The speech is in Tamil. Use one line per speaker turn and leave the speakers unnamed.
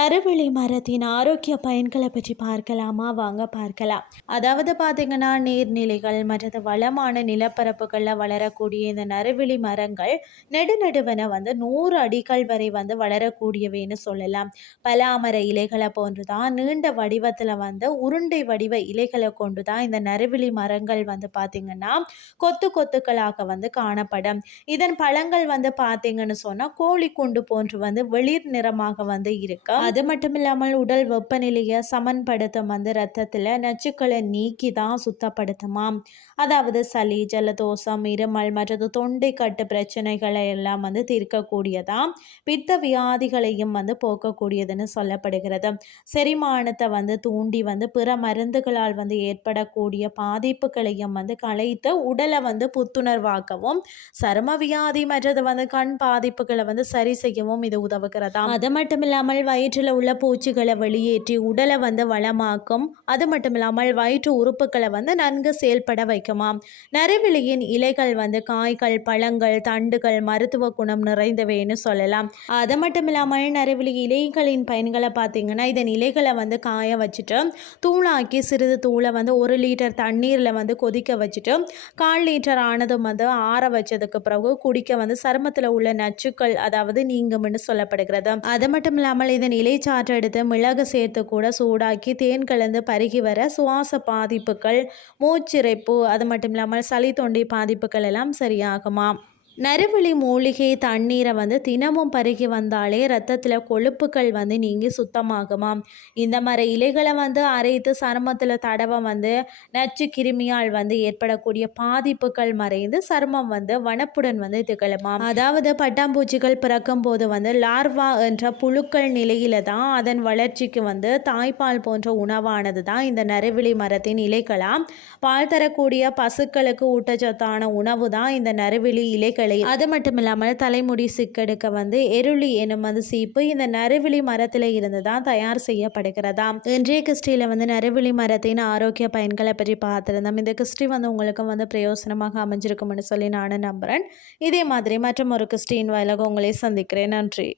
நறுவிழி மரத்தின் ஆரோக்கிய பயன்களை பற்றி பார்க்கலாமா? வாங்க பார்க்கலாம். அதாவது பார்த்தீங்கன்னா நீர்நிலைகள் மற்றது வளமான நிலப்பரப்புகளில் வளரக்கூடிய இந்த நறுவிழி மரங்கள் நெடுநடுவன வந்து நூறு அடிகள் வரை வந்து வளரக்கூடியவைன்னு சொல்லலாம். பலாமர இலைகளை போன்று தான் நீண்ட வடிவத்தில் வந்து உருண்டை வடிவ இலைகளை கொண்டு தான் இந்த நறுவிழி மரங்கள் வந்து பார்த்தீங்கன்னா கொத்து கொத்துக்களாக வந்து காணப்படும். இதன் பழங்கள் வந்து பார்த்தீங்கன்னு சொன்னால் கோழி குண்டு போன்று வந்து வெளிர் நிறமாக வந்து இருக்கு அது மட்டும் இல்லாமல் உடல் வெப்பநிலையை சமன்படுத்தும் வந்து ரத்தத்தில் நச்சுக்களை நீக்கி தான் சுத்தப்படுத்துமாம். அதாவது சளி ஜலதோஷம் இருமல் மற்றது தொண்டை கட்டு பிரச்சனைகளை எல்லாம் வந்து தீர்க்கக்கூடியதாம் பித்த வியாதிகளையும் வந்து போக்கக்கூடியதுன்னு சொல்லப்படுகிறது. செரிமானத்தை வந்து தூண்டி வந்து பிற மருந்துகளால் வந்து ஏற்படக்கூடிய பாதிப்புகளையும் வந்து களைத்து உடலை வந்து புத்துணர்வாக்கவும் சரும வியாதி மற்றது வந்து கண் பாதிப்புகளை வந்து சரி செய்யவும் இது உதவுகிறதா அது மட்டும் இல்லாமல் வயிற்று வயிற்றில் உள்ள பூச்சிகளை வெளியேற்றி உடலை வந்து வளமாக்கும். அது மட்டும் இல்லாமல் வயிற்று உறுப்புகளை வந்து நன்கு செயல்பட வைக்குமாம். நறுவிழியின் இலைகள் வந்து காய்கள் பழங்கள் தண்டுகள் மருத்துவ குணம் நிறைந்தவைன்னு சொல்லலாம். அது மட்டும் இல்லாமல் நறுவிழி இலைகளின் பயன்களை பார்த்தீங்கன்னா இதன் இலைகளை வந்து காய வச்சுட்டு தூளாக்கி சிறிது தூளை வந்து ஒரு லிட்டர் தண்ணீரில் வந்து கொதிக்க வச்சுட்டு கால் லிட்டர் ஆனதும் வந்து ஆற வச்சதுக்கு பிறகு குடிக்க வந்து சருமத்தில் உள்ள நச்சுக்கள் அதாவது நீங்கும்னு சொல்லப்படுகிறது. அது மட்டும் இல்லாமல் இதன் இலைச்சாற்று எடுத்து மிளகு சேர்த்து கூட சூடாக்கி தேன் கலந்து பருகி வர சுவாச பாதிப்புகள் மூச்சிறைப்பு அது மட்டும் இல்லாமல் சளி தொண்டை பாதிப்புகள் எல்லாம் சரியாகுமாம். நறுவிழி மூலிகை தண்ணீரை வந்து தினமும் பருகி வந்தாலே ரத்தத்தில் கொழுப்புகள் வந்து நீங்கி சுத்தமாகுமாம். இந்த மாதிரி இலைகளை வந்து அரைத்து சருமத்தில் தடவை வந்து நச்சு கிருமியால் வந்து ஏற்படக்கூடிய பாதிப்புகள் மறைந்து சருமம் வந்து வனப்புடன் வந்து திகழுமாம். அதாவது பட்டாம்பூச்சிகள் பிறக்கும் போது வந்து லார்வா என்ற புழுக்கள் நிலையில தான் அதன் வளர்ச்சிக்கு வந்து தாய்ப்பால் போன்ற உணவானது தான் இந்த நறுவிழி மரத்தின் இலைகளாம். பால் தரக்கூடிய பசுக்களுக்கு ஊட்டச்சத்தான உணவு தான் இந்த நறுவிழி இலைகள் இலை அது மட்டும் இல்லாமல் தலைமுடி சிக்கெடுக்க வந்து எருளி எனும் வந்து சீப்பு இந்த நறுவிழி மரத்தில் இருந்து தான் தயார் செய்யப்படுகிறதாம். இன்றைய கிறிஸ்டியில் வந்து நறுவிழி மரத்தின் ஆரோக்கிய பயன்களை பற்றி பார்த்துருந்தோம். இந்த கிறிஸ்டி வந்து உங்களுக்கும் வந்து பிரயோசனமாக அமைஞ்சிருக்கும்னு சொல்லி நானும் நம்புகிறேன் இதே மாதிரி மற்றும் ஒரு கிறிஸ்டின் வயலாக உங்களை சந்திக்கிறேன். நன்றி.